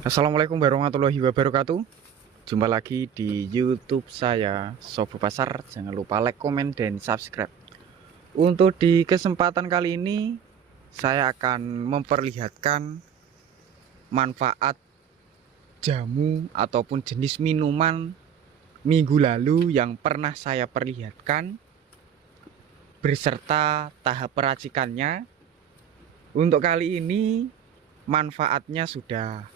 Assalamualaikum warahmatullahi wabarakatuh. Jumpa lagi di YouTube saya, Sobo Pasar. Jangan lupa like, komen, dan subscribe. Untuk di kesempatan kali ini, saya akan memperlihatkan manfaat jamu ataupun jenis minuman minggu lalu yang pernah saya perlihatkan beserta tahap peracikannya. Untuk kali ini, manfaatnya sudah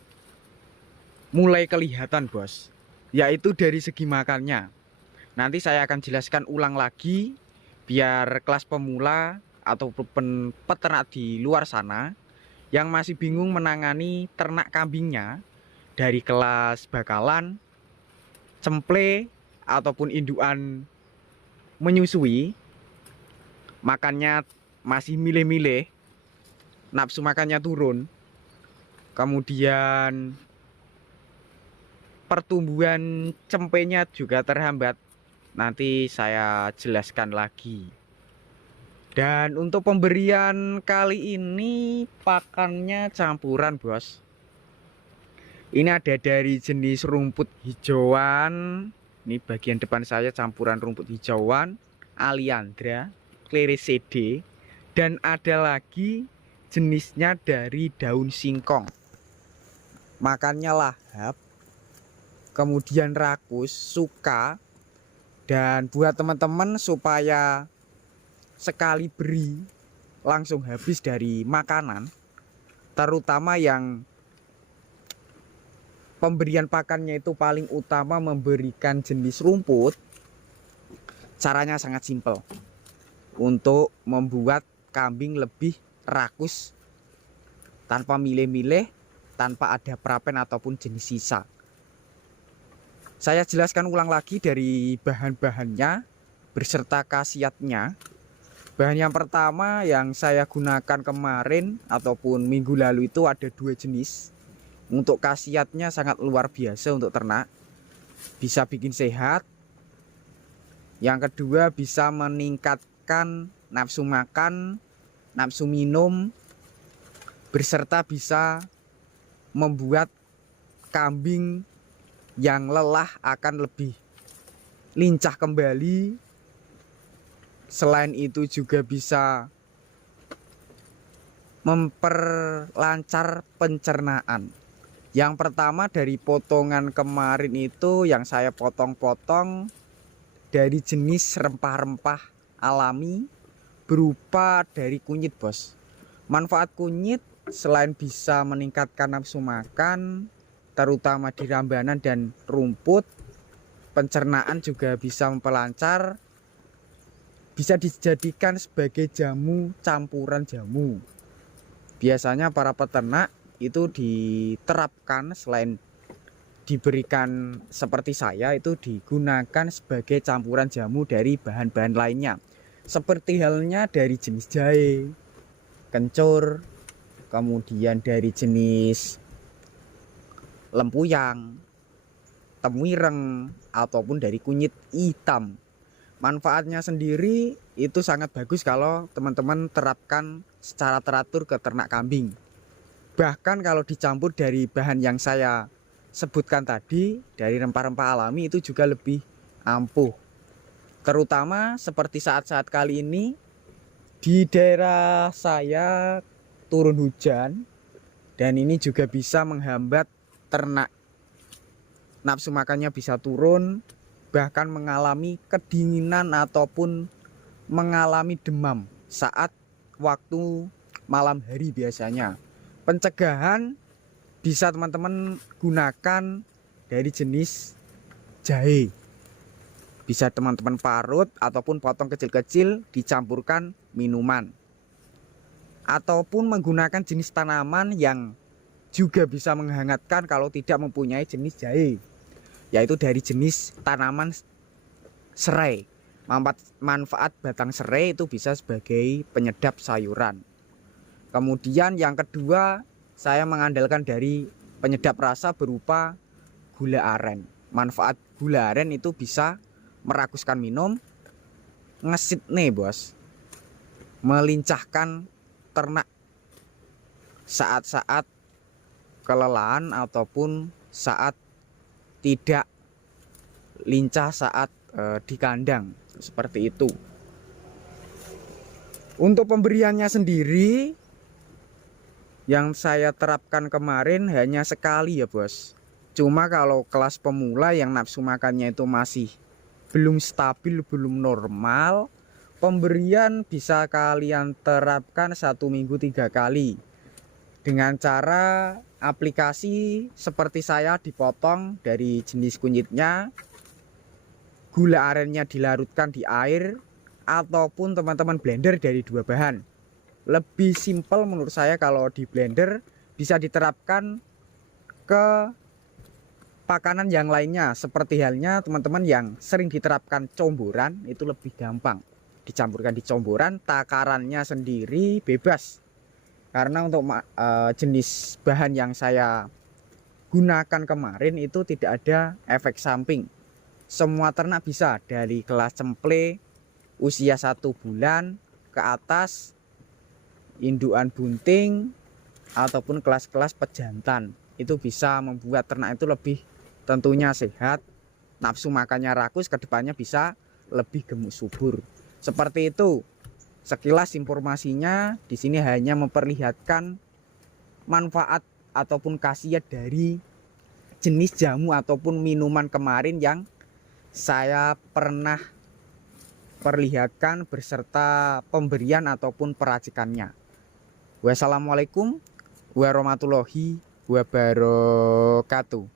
mulai kelihatan, bos, yaitu dari segi makannya. Nanti saya akan jelaskan ulang lagi biar kelas pemula ataupun peternak di luar sana yang masih bingung menangani ternak kambingnya dari kelas bakalan, cemple ataupun indukan menyusui, makannya masih milih-milih, nafsu makannya turun, kemudian pertumbuhan cempenya juga terhambat. Nanti saya jelaskan lagi. Dan untuk pemberian kali ini pakannya campuran, bos. Ini ada dari jenis rumput hijauan. Ini bagian depan saya campuran rumput hijauan, Aliandra, Clerecidea, dan ada lagi jenisnya dari daun singkong. Makannya lahap, kemudian rakus, suka. Dan buat teman-teman supaya sekali beri langsung habis dari makanan, terutama yang pemberian pakannya itu paling utama memberikan jenis rumput, caranya sangat simpel untuk membuat kambing lebih rakus tanpa milih-milih, tanpa ada prapen ataupun jenis sisa. Saya jelaskan ulang lagi dari bahan-bahannya berserta khasiatnya. Bahan yang pertama yang saya gunakan kemarin ataupun minggu lalu itu ada dua jenis. Untuk khasiatnya sangat luar biasa untuk ternak. Bisa bikin sehat. Yang kedua bisa meningkatkan nafsu makan, nafsu minum, berserta bisa membuat kambing yang lelah akan lebih lincah kembali. Selain itu juga bisa memperlancar pencernaan. Yang pertama dari potongan kemarin itu yang saya potong-potong dari jenis rempah-rempah alami berupa dari kunyit, bos. Manfaat kunyit selain bisa meningkatkan nafsu makan, terutama di rambanan dan rumput, pencernaan juga bisa memperlancar, bisa dijadikan sebagai jamu campuran jamu. Biasanya para peternak itu diterapkan selain diberikan seperti saya itu digunakan sebagai campuran jamu dari bahan-bahan lainnya. Seperti halnya dari jenis jahe, kencur, kemudian dari jenis lempuyang, temuireng, ataupun dari kunyit hitam. Manfaatnya sendiri itu sangat bagus kalau teman-teman terapkan secara teratur ke ternak kambing. Bahkan kalau dicampur dari bahan yang saya sebutkan tadi, dari rempah-rempah alami itu juga lebih ampuh. Terutama seperti saat-saat kali ini di daerah saya turun hujan, dan ini juga bisa menghambat ternak, nafsu makannya bisa turun, bahkan mengalami kedinginan ataupun mengalami demam saat waktu malam hari. Biasanya pencegahan bisa teman-teman gunakan dari jenis jahe. Bisa teman-teman parut ataupun potong kecil-kecil dicampurkan minuman, ataupun menggunakan jenis tanaman yang juga bisa menghangatkan kalau tidak mempunyai jenis jahe, yaitu dari jenis tanaman serai. Manfaat batang serai itu bisa sebagai penyedap sayuran. Kemudian yang kedua, saya mengandalkan dari penyedap rasa berupa gula aren. Manfaat gula aren itu bisa merakuskan minum, ngesit nih, bos, melincahkan ternak saat-saat kelelahan ataupun saat tidak lincah saat di kandang, seperti itu. Untuk pemberiannya sendiri yang saya terapkan kemarin hanya sekali ya bos. Cuma kalau kelas pemula yang nafsu makannya itu masih belum stabil, belum normal, pemberian bisa kalian terapkan 1 minggu 3 kali dengan cara aplikasi seperti saya, dipotong dari jenis kunyitnya, gula arennya dilarutkan di air, ataupun teman-teman blender dari 2 bahan. Lebih simpel menurut saya kalau di blender, bisa diterapkan ke pakanan yang lainnya, seperti halnya teman-teman yang sering diterapkan comboran, itu lebih gampang dicampurkan di comboran. Takarannya sendiri bebas, karena untuk jenis bahan yang saya gunakan kemarin itu tidak ada efek samping. Semua ternak bisa, dari kelas cemple usia 1 bulan ke atas, indukan bunting, ataupun kelas-kelas pejantan, itu bisa membuat ternak itu lebih tentunya sehat, nafsu makannya rakus, kedepannya bisa lebih gemuk subur. Seperti itu sekilas informasinya. Di sini hanya memperlihatkan manfaat ataupun khasiat dari jenis jamu ataupun minuman kemarin yang saya pernah perlihatkan beserta pemberian ataupun peracikannya. Wassalamualaikum warahmatullahi wabarakatuh.